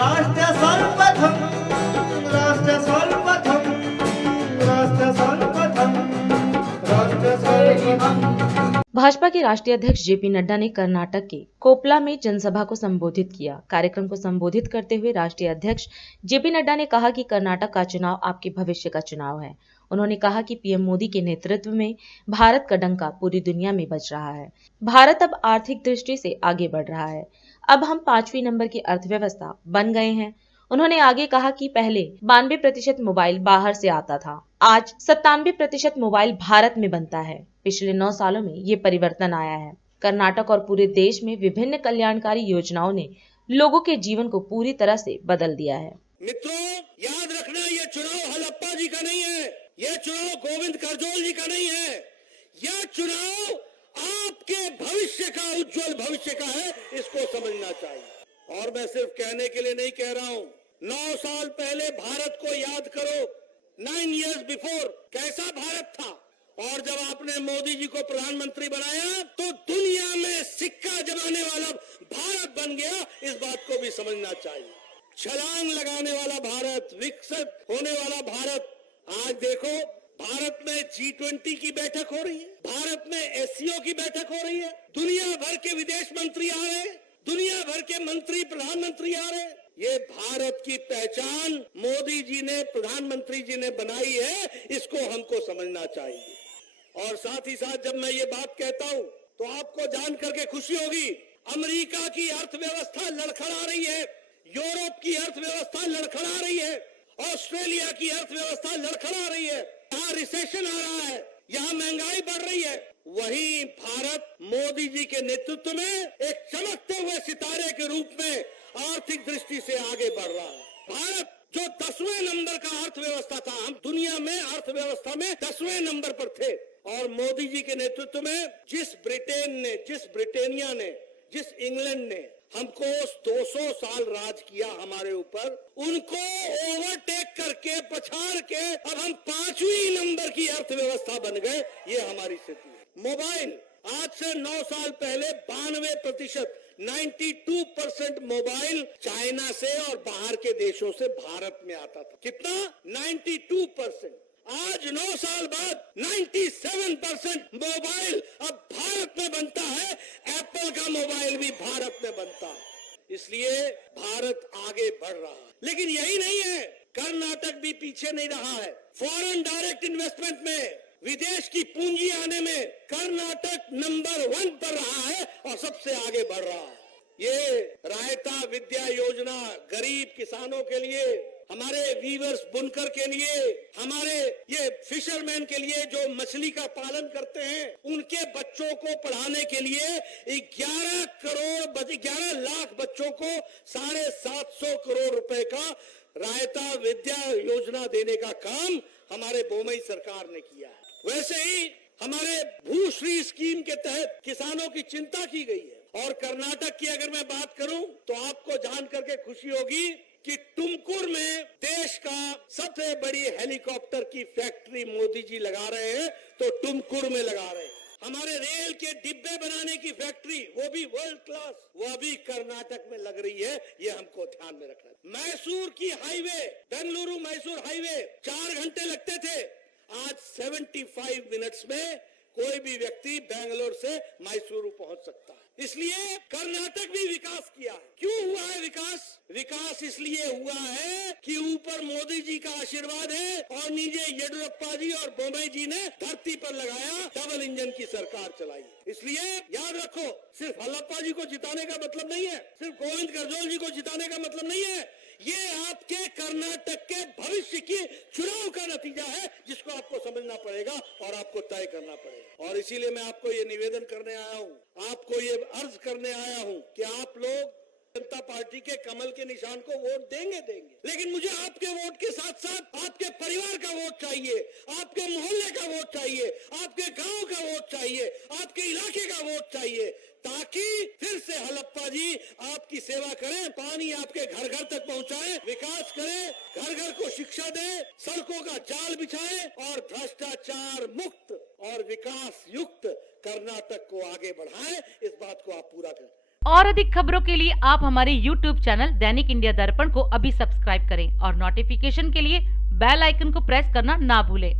राष्ट्र सर्वप्रथम राष्ट्र सर्वप्रथम राष्ट्र सर्वप्रथम राष्ट्र सर्वप्रथम। भाजपा के राष्ट्रीय अध्यक्ष जेपी नड्डा ने कर्नाटक के कोपला में जनसभा को संबोधित किया। कार्यक्रम को संबोधित करते हुए राष्ट्रीय अध्यक्ष जेपी नड्डा ने कहा कि कर्नाटक का चुनाव आपके भविष्य का चुनाव है। उन्होंने कहा कि पीएम मोदी के नेतृत्व में भारत का डंका पूरी दुनिया में बज रहा है। भारत अब आर्थिक दृष्टि से आगे बढ़ रहा है। अब हम 5वीं नंबर की अर्थव्यवस्था बन गए हैं। उन्होंने आगे कहा कि पहले 92% मोबाइल बाहर से आता था, आज 97% मोबाइल भारत में बनता है। पिछले 9 सालों में ये परिवर्तन आया है। कर्नाटक और पूरे देश में विभिन्न कल्याणकारी योजनाओं ने लोगों के जीवन को पूरी तरह से बदल दिया है। मित्रों, याद रखना, ये चुनाव हलप्पा जी का नहीं है, यह चुनाव गोविंद करजोल जी का नहीं है, यह चुनाव आपके भविष्य का, उज्जवल भविष्य का है। इसको समझना चाहिए। और मैं सिर्फ कहने के लिए नहीं कह रहा हूं। 9 साल पहले भारत को याद करो, 9 years बिफोर कैसा भारत था। और जब आपने मोदी जी को प्रधानमंत्री बनाया तो दुनिया में सिक्का जमाने वाला भारत बन गया। इस बात को भी समझना चाहिए। छलांग लगाने वाला भारत, विकसित होने वाला भारत। आज देखो, भारत में G20 की बैठक हो रही है, भारत में SCO की बैठक हो रही है, दुनिया भर के विदेश मंत्री आ रहे हैं, दुनिया भर के मंत्री प्रधानमंत्री आ रहे हैं। ये भारत की पहचान मोदी जी ने, प्रधानमंत्री जी ने बनाई है। इसको हमको समझना चाहिए। और साथ ही साथ जब मैं ये बात कहता हूं तो आपको जान करके खुशी होगी, अमेरिका की अर्थव्यवस्था लड़खड़ा रही है, यूरोप की अर्थव्यवस्था लड़खड़ा रही है, ऑस्ट्रेलिया की अर्थव्यवस्था लड़खड़ा रही है। यहाँ रिसेशन आ रहा है, यहाँ महंगाई बढ़ रही है। वहीं भारत मोदी जी के नेतृत्व में एक चमकते हुए सितारे के रूप में आर्थिक दृष्टि से आगे बढ़ रहा है। भारत जो 10वें नंबर का अर्थव्यवस्था था, हम दुनिया में अर्थव्यवस्था में 10वें नंबर पर थे। और मोदी जी के नेतृत्व में जिस ब्रिटेन ने, जिस ब्रिटेनिया ने, जिस इंग्लैंड ने हमको 200 साल राज किया हमारे ऊपर, उनको ओवरटेक करके, पछाड़ के अब हम 5वीं नंबर की अर्थव्यवस्था बन गए। ये हमारी स्थिति है। मोबाइल, आज से 9 साल पहले 92%, 92% मोबाइल चाइना से और बाहर के देशों से भारत में आता था। कितना? 92%। आज 9 साल बाद 97% मोबाइल अब भारत में बनता है। एप्पल का मोबाइल भी भारत में बनता है। इसलिए भारत आगे बढ़ रहा है। लेकिन यही नहीं है, कर्नाटक भी पीछे नहीं रहा है। फॉरेन डायरेक्ट इन्वेस्टमेंट में, विदेश की पूंजी आने में कर्नाटक नंबर 1 पर रहा है और सबसे आगे बढ़ रहा है। ये रायता विद्या योजना गरीब किसानों के लिए, हमारे वीवर्स बुनकर के लिए, हमारे ये फिशरमैन के लिए जो मछली का पालन करते हैं, उनके बच्चों को पढ़ाने के लिए 11 लाख बच्चों को 750 करोड़ रुपए का रायता विद्या योजना देने का काम हमारे बोमई सरकार ने किया है। वैसे ही हमारे भूश्री स्कीम के तहत किसानों की चिंता की गई है। और कर्नाटक की अगर मैं बात करूं तो आपको जान करके खुशी होगी कि टुमकुर में देश का सबसे बड़ी हेलीकॉप्टर की फैक्ट्री मोदी जी लगा रहे हैं, तो टुमकुर में लगा रहे हैं। हमारे रेल के डिब्बे बनाने की फैक्ट्री, वो भी वर्ल्ड क्लास, वो भी कर्नाटक में लग रही है। ये हमको ध्यान में रखना है। मैसूर की हाईवे, बेंगलुरु मैसूर हाईवे 4 घंटे लगते थे, आज 75 मिनट्स में कोई भी व्यक्ति बेंगलोर से मैसूर पहुंच सकता है। इसलिए कर्नाटक भी विकास किया है। क्यों हुआ है विकास? विकास इसलिए हुआ है कि ऊपर मोदी जी का आशीर्वाद है और नीचे येडियुरप्पा जी और बोमई जी ने धरती पर लगाया, डबल इंजन की सरकार चलाई। इसलिए याद रखो, सिर्फ हलप्पा जी को जिताने का मतलब नहीं है, सिर्फ गोविंद करजोल जी को जिताने का मतलब नहीं है। ये आपके कर्नाटक के भविष्य के चुनाव का नतीजा है, जिसको आपको समझना पड़ेगा और आपको तय करना पड़ेगा। और इसीलिए मैं आपको ये निवेदन करने आया हूं, आपको ये अर्ज करने आया हूं कि आप लोग जनता पार्टी के कमल के निशान को वोट देंगे, लेकिन मुझे आपके वोट के साथ साथ आपके परिवार का वोट चाहिए, आपके मोहल्ले का वोट चाहिए, आपके गांव का वोट चाहिए, आपके इलाके का वोट चाहिए, ताकि फिर से हलप्पा जी आपकी सेवा करें, पानी आपके घर घर तक पहुंचाएं, विकास करें, घर घर को शिक्षा दें, सड़कों का जाल बिछाएं और भ्रष्टाचार मुक्त और विकास युक्त कर्नाटक को आगे बढ़ाएं। इस बात को आप पूरा करें। और अधिक खबरों के लिए आप हमारे YouTube चैनल दैनिक इंडिया दर्पण को अभी सब्सक्राइब करें और नोटिफिकेशन के लिए बेल आइकन को प्रेस करना ना भूलें।